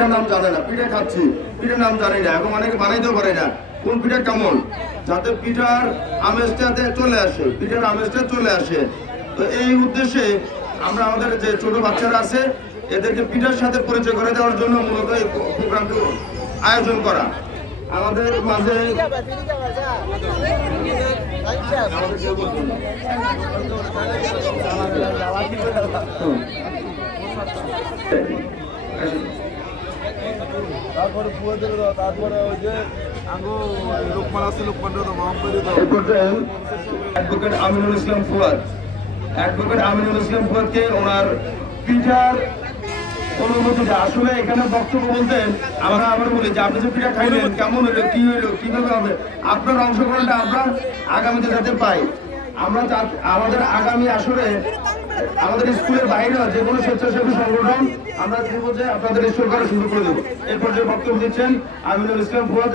নাম জানে না, পিঠা খাচ্ছি, পিঠার নাম জানি না এবং অনেকে বানাইতেও পারে না কোন পিঠা কেমন, যাতে পিঠার আমেজটাতে চলে আসে, পিঠার আমেজটা চলে আসে। তো এই উদ্দেশ্যে আমরা আমাদের যে ছোট বাচ্চারা আছে এদেরকে পিঠার সাথে পরিচয় করে দেওয়ার জন্য মূলত এই প্রোগ্রামটি আয়োজন করা। আমাদের মাঝে তারপরে তারপরে ওই যে লোকমান আছে, লোকমানটা তো মাফ করে দাও। অ্যাডভোকেট আমিনুল ইসলাম ফুয়াদ, অ্যাডভোকেট আমিনুল ইসলাম ফুয়াদকে ওনার পিঠার অনুমতিটা, আসলে এখানে বক্তব্য বলতেন, আমরা আবার বলি যে আপনি যে পিঠা খাইলেন কেমন হইলো, কি হইলো, কিভাবে হবে, আপনার অংশগ্রহণটা আমরা আগামীতে যাতে পাই। আমরা আমাদের আগামী আসলে আমাদের স্কুলের বাইরে যে কোনো স্বেচ্ছাসেবী সংগঠন আমরা দেবো যে আপনাদের স্কুল করা শুরু করে দেবো। এই পর্যায়ে বক্তব্য দিচ্ছেন আমিনুল ইসলাম ফুয়াদ।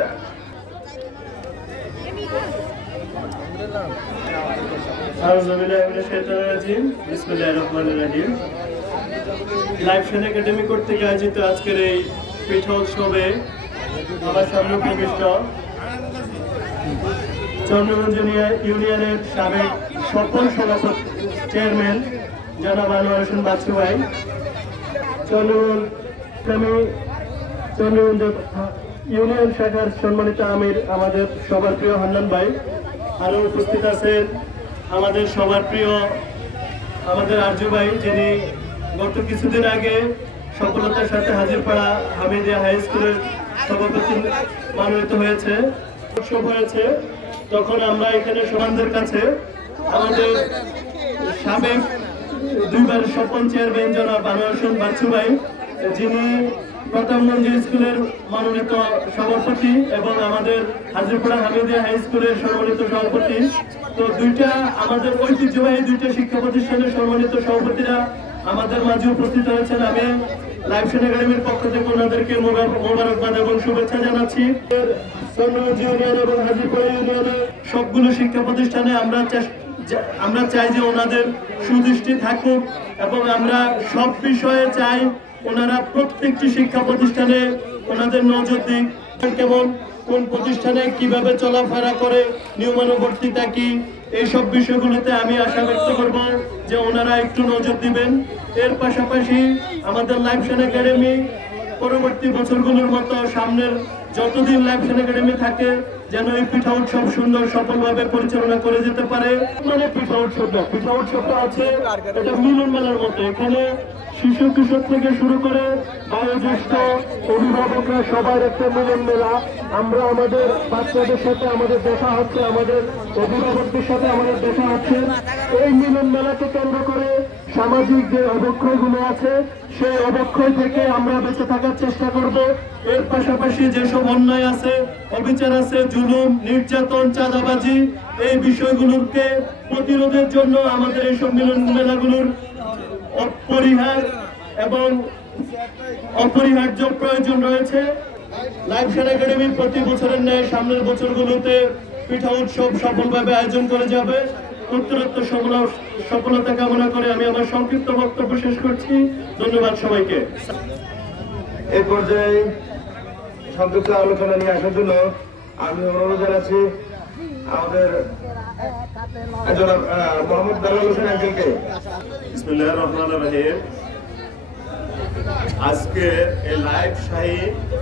লাইফশন একাডেমি কর্তৃক আয়োজিত আজকের এই পিঠা উৎসবে আমার সামনে উপবিষ্ট চন্দ্রগঞ্জ ইউনিয়নের সাবেক সকল সভাপতি চেয়ারম্যান জনাব আনোয়ার হোসেন বাচ্চু ভাই, চন্দ্রগঞ্জ ইউনিয়ন শাখার সম্মানিত আমির আমাদের সবার প্রিয় হান্নান ভাই, আরও উপস্থিত আছেন আমাদের সবার প্রিয় আমাদের আরজু ভাই, যিনি গত কিছুদিন আগে সফলতার সাথে হাজিরপাড়া হামিদিয়া হাই স্কুলের সভাপতি মনোনীত হয়েছে। উৎসব হয়েছে তখন আমরা এখানে সমানদের কাছে আমাদের সাবেক দুইবার সফল চেয়ারম্যান জনাব আনোয়ার হোসেন বাচ্চু ভাই, যিনি প্রতাপগঞ্জ স্কুলের মনোনীত সভাপতি এবং আমাদের হাজিরপাড়া হামিদিয়া হাই স্কুলের সম্মানিত সভাপতি, তো দুইটা আমাদের ঐতিহ্যবাহী দুইটা শিক্ষা প্রতিষ্ঠানের সম্মানিত সভাপতিরা আমাদের মাঝে উপস্থিত হয়েছেন। আমি লাইফশন একাডেমির পক্ষ থেকে ওনাদেরকে মোবারকবাদ এবং শুভেচ্ছা জানাচ্ছি। চন্দ্রগঞ্জ ইউনিয়ন এবং হাজিরপাড়া ইউনিয়নের সবগুলো শিক্ষা প্রতিষ্ঠানে আমরা চাই যে ওনাদের সুদৃষ্টি থাকুক এবং আমরা সব বিষয়ে চাই ওনারা প্রত্যেকটি শিক্ষা প্রতিষ্ঠানে ওনাদের নজর দিক, কেমন কোন প্রতিষ্ঠানে কিভাবে চলাফেরা করে, নিয়মানুবর্তিতা কি, এইসব বিষয়গুলোতে আমি আশা ব্যক্ত করব যে ওনারা একটু নজর দিবেন। এর পাশাপাশি আমাদের লাইফশন একাডেমি পরবর্তী বছরগুলোর মতো সামনের যতদিন লাইফশন একাডেমি থাকে যেন এই পিঠা উৎসব সুন্দর সফলভাবে পরিচালনা করে যেতে পারে। মানে পিঠা উৎসবটা আছে এটা মিলন মেলার মতো, এখানে শিশু কিশোর থেকে শুরু করে বয়োজ্যেষ্ঠ অভিভাবকরা সবার একটা মিলন মেলা। আমরা আমাদের বাচ্চাদের সাথে আমাদের দেখা হচ্ছে, আমাদের অভিভাবকদের সাথে আমাদের দেখা হচ্ছে। এই মিলন মেলাকে কেন্দ্র করে সামাজিক যে অবক্ষয়গুলো আছে সেই অবক্ষয় থেকে আমরা বেঁচে থাকার চেষ্টা করব। এর পাশাপাশি যেসব অন্যায় আছে, অবিচার আছে, জুলুম, নির্যাতন, চাঁদাবাজি, এই বিষয়গুলোকে প্রতিরোধের জন্য আমাদের এইসব মিলন মেলাগুলোর অপরিহার এবং অপরিহার্য প্রয়োজন রয়েছে। লাইফশন একাডেমি প্রতি বছরের ন্যায় সামনের বছরগুলোতে পিঠা উৎসব সফলভাবে আয়োজন করে যাবে। উত্তরোত্তর সফলতা কামনা করে আমি আমার সংক্ষিপ্ত বক্তব্য শেষ করছি। ধন্যবাদ সবাইকে। এই পর্যায়ে সংক্ষিপ্ত আলোচনা নিয়ে আসার জন্য আমি অনুরোধ জানাচ্ছি আমাদের জনাব মোহাম্মদ বেলাল হোসেন আঙ্কেলকে। বিসমিল্লাহির রহমানির রহিম। আজকে এই লাইফশাহী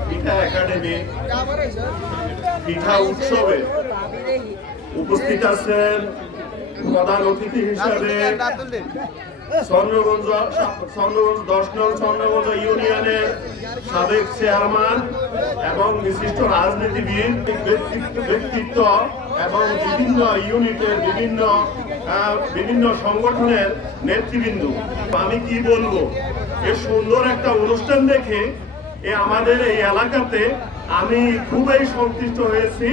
পিঠা একাডেমি পিঠা উৎসবে উপস্থিত আছেন প্রধান অতিথি হিসাবে চন্দ্রগঞ্জ 10 নং চন্দ্রগঞ্জ ইউনিয়নের সাবেক চেয়ারম্যান এবং বিশিষ্ট রাজনীতিবিদ ব্যক্তিত্ব এবং বিভিন্ন ইউনিটের বিভিন্ন সংগঠনের নেতৃবৃন্দ। আমি কি বলবো, এ সুন্দর একটা অনুষ্ঠান দেখে আমাদের এই এলাকাতে আমি খুবই সন্তুষ্ট হয়েছি।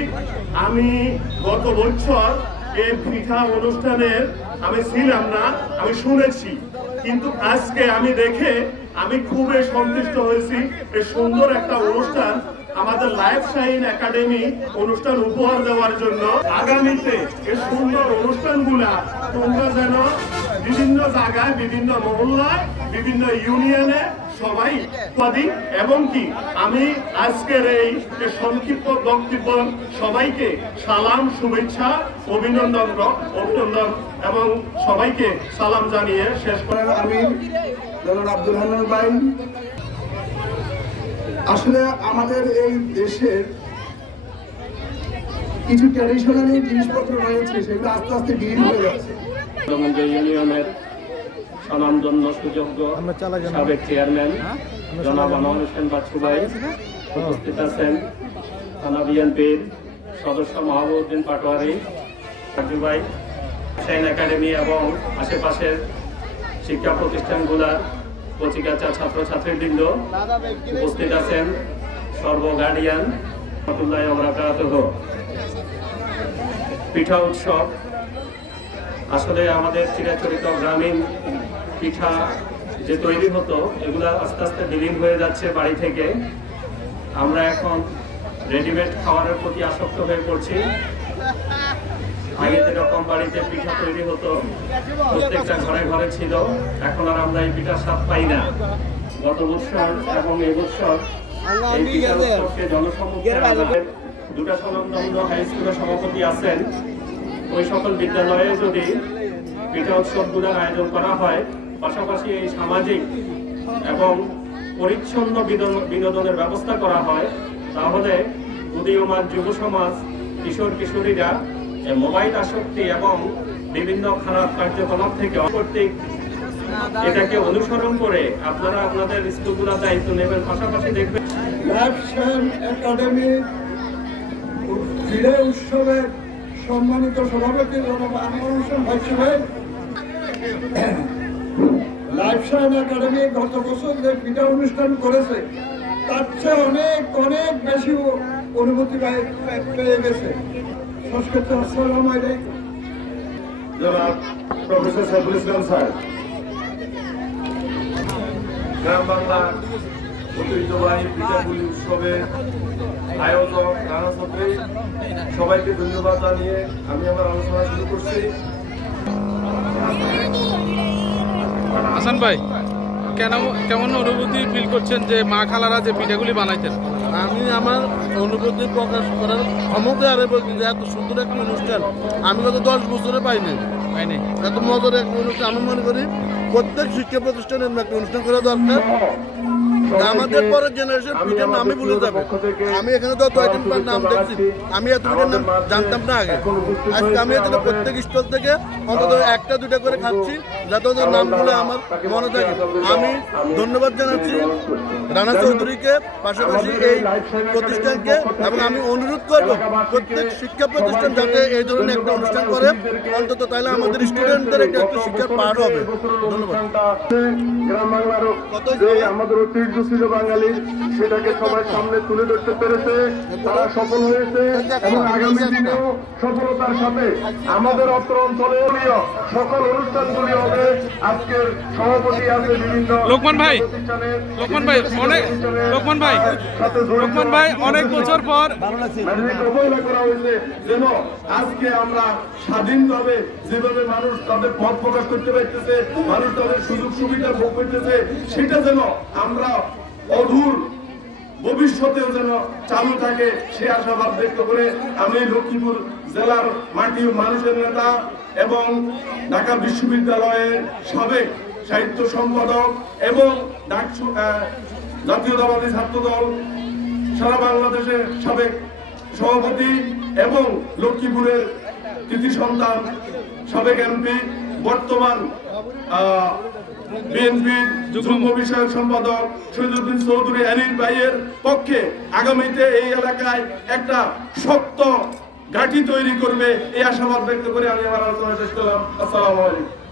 আমি গত বছর এই পিঠা অনুষ্ঠানের আমি ছিলাম না, আমি শুনেছি, কিন্তু আজকে আমি দেখে আমি খুবই সন্তুষ্ট হয়েছি। এই সুন্দর একটা অনুষ্ঠান আমাদের লাইফশাইন একাডেমি অনুষ্ঠান উপহার দেওয়ার জন্য। আগামীতে এই সুন্দর অনুষ্ঠানগুলা তোমরা যেন বিভিন্ন জায়গায়, বিভিন্ন মহল্লায়, বিভিন্ন ইউনিয়নে সবাই এবং কি আমি আজকের এই সংক্ষিপ্ত বক্তব্য সবাইকে সালাম, শুভেচ্ছা, অভিনন্দন এবং সবাইকে সালাম জানিয়ে শেষ করার আমি জনাব আব্দুল হান্নান ভাই, আসলে আমাদের এই দেশের কিছু ট্র্যাডিশনালি জিনিসপত্র রয়েছে, সেগুলো আস্তে আস্তে বিলীন হয়ে যাচ্ছে। ইউনিয়নের স্বনামধন্য সুযোগ্য সাবেক চেয়ারম্যান জনাব আনোয়ার হোসেন বাচ্চু ভাই উপস্থিত আছেন, থানা বিএনপির সদস্য মাহবুবউদ্দিন পাটোয়ারি, রাজু ভাই, সাইন একাডেমি এবং আশেপাশের শিক্ষা প্রতিষ্ঠানগুলার কচিকাচা ছাত্রছাত্রীবৃন্দ উপস্থিত আছেন, সর্ব গার্ডিয়ান পিঠা উৎসব। আসলে আমাদের চিরাচরিত গ্রামীণ পিঠা যে তৈরি হতো এগুলা আস্তে আস্তে বিলীন হয়ে যাচ্ছে বাড়ি থেকে। আমরা এখন রেডিমেড খাবারের প্রতি আসক্ত হয়ে পড়ছি। আগে যেরকম বাড়িতে পিঠা তৈরি হতো, প্রত্যেকটা ঘরে ঘরে ছিল, এখন আর আমরা এই পিঠার স্বাদ পাই না। গত বছর এবং এই বছর এই পিঠার উৎসবকে জনসম্মুখে দুটা স্বনামধন্য হাই স্কুলের সভাপতি আছেন, ওই সকল বিদ্যালয়ে যদি পিঠা উৎসবগুলোর আয়োজন করা হয়, পাশাপাশি এই সামাজিক এবং পরিচ্ছন্ন বিনোদনের ব্যবস্থা করা হয়, তাহলে উদীয়মান যুব সমাজ, কিশোর কিশোরীরা মোবাইল আসক্তি এবং বিভিন্ন খারাপ কার্যকলাপ থেকে কর্তৃক এটাকে অনুসরণ করে আপনারা আপনাদের স্কুলগুলোর দায়িত্ব নেবেন। পাশাপাশি দেখবেন লাইফশাইন একাডেমি ক্রীড়া উৎসবের সম্মানিত সভাপতি জনাব আনোয়ার হোসেন বাচ্চু ভাই, লাইফশাইন একাডেমি গত বছর যে ক্রীড়া অনুষ্ঠান করেছে তার চেয়ে অনেক অনেক বেশি অনুভূতি পেয়ে গেছে। সংস্কৃত আসসালামু আলাইকুম। জনাব প্রফেসর সাইফুল ইসলাম স্যার, গ্রাম বাংলা ঐতিহ্যবাহী পিঠাপুলি উৎসবের আয়োজক, রানা ছাত্রী, সবাইকে ধন্যবাদ জানিয়ে আমি আমার আলোচনা শুরু করছি। হাসান ভাই, কেমন অনুভূতি ফিল করছেন যে মা খালারা যে পিঠাগুলি বানাইতেন? আমি আমার অনুভূতি প্রকাশ করার ক্ষমতা আরে বলছি যে এত সুন্দর একটা অনুষ্ঠান আমি গত 10 বছরে পাইনি। এত মজার একটা অনুষ্ঠান আমি মনে করি প্রত্যেক শিক্ষা প্রতিষ্ঠানের একটা অনুষ্ঠান করা দরকার। আমাদের পরের জেনারেশন পিঠার নামই ভুলে যাবে। আমি এখানে যত আইটেম নাম দেখছি, আমি এত পিঠার নাম জানতাম না আগে। আজকে আমি এখানে প্রত্যেক স্টল থেকে অন্তত একটা দুটা করে খাচ্ছি, যাতে ওদের নামগুলো আমার মনে থাকে। আমি ধন্যবাদ জানাচ্ছি রানা চৌধুরীকে, পাশাপাশি এই প্রতিষ্ঠানকে, এবং আমি অনুরোধ করব প্রত্যেক শিক্ষা প্রতিষ্ঠান যাতে এই ধরনের একটা অনুষ্ঠান করে, অন্তত তাহলে আমাদের স্টুডেন্টদের একটা শিক্ষার পাঠ হবে। ধন্যবাদ। গ্রাম বাংলার আমাদের ঐতিহ্য ছিল বাঙালি, সেটাকে সবার সামনে তুলে ধরতে পেরেছে, তারা সফল হয়েছে এবং আগামী দিনেও সফলতার সাথে আমাদের অত্র অঞ্চলে সকল অনুষ্ঠানগুলি হবে। আজকের সভাপতি আছে বিভিন্ন লোকমান ভাই অনেক বছর পর অবহেলা করা হয়েছে, যেন আজকে আমরা স্বাধীনভাবে যেভাবে মানুষ তাদের মত প্রকাশ করতে পারতেছে, মানুষ তাদের সুযোগ সুবিধা ভোগ করতেছে, সেটা যেন আমরা অধুর ভবিষ্যতেও যেন চালু থাকে সে আশাবাদ ব্যক্ত করে আমি লক্ষ্মীপুর জেলার মাটির মানুষের নেতা এবং ঢাকা বিশ্ববিদ্যালয়ের সাবেক সাহিত্য সম্পাদক এবং জাতীয়তাবাদী ছাত্রদল সারা বাংলাদেশের সাবেক সভাপতি এবং লক্ষ্মীপুরের কৃতি সন্তান সাবেক এমপি, বর্তমান বিএনপির যুগ্ম বিষয়ক সম্পাদক শহীদুদ্দিন চৌধুরী আলীর ভাইয়ের পক্ষে আগামীতে এই এলাকায় একটা শক্ত ঘাঁটি তৈরি করবে এই আশাবাদ ব্যক্ত করে আমি আমার আলোচনা শেষ করলাম। আসসালামু আলাইকুম।